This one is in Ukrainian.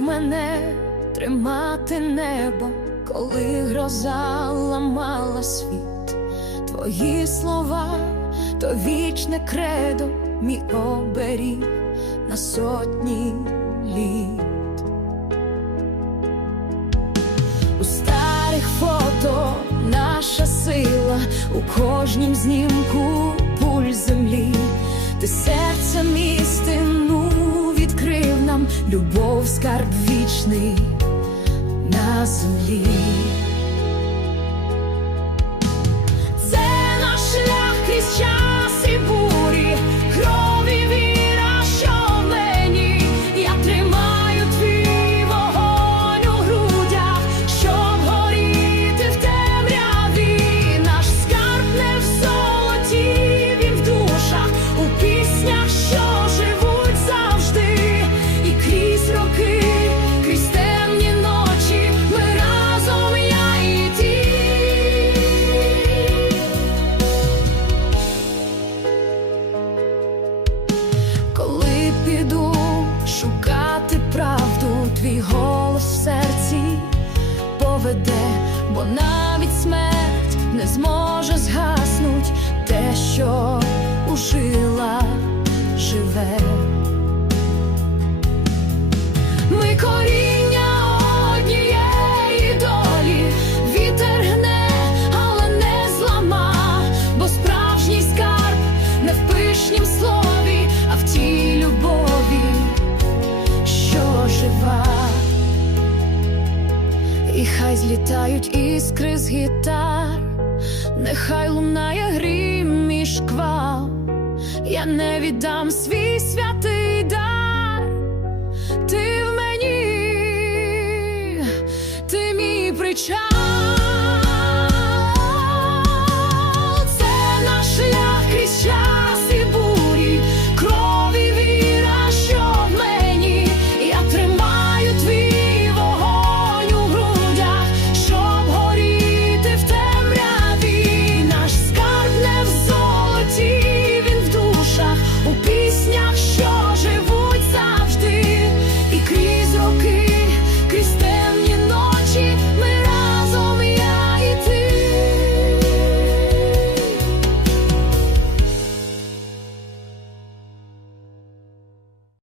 мене тримати небо, коли гроза ламала світ. Твої слова то вічне кредо, мій оберіг на сотні літ. У старих фото наша сила, у кожнім знімку пульс землі. Ти серцем істину відкрив нам любов, скарб вічний на землі. Поведе, бо навіть смерть не зможе згаснуть те, що І хай злітають іскри з гітар, нехай лунає грім і шквал, я не віддам свій святий дар. Ти в мені, ти мій причал.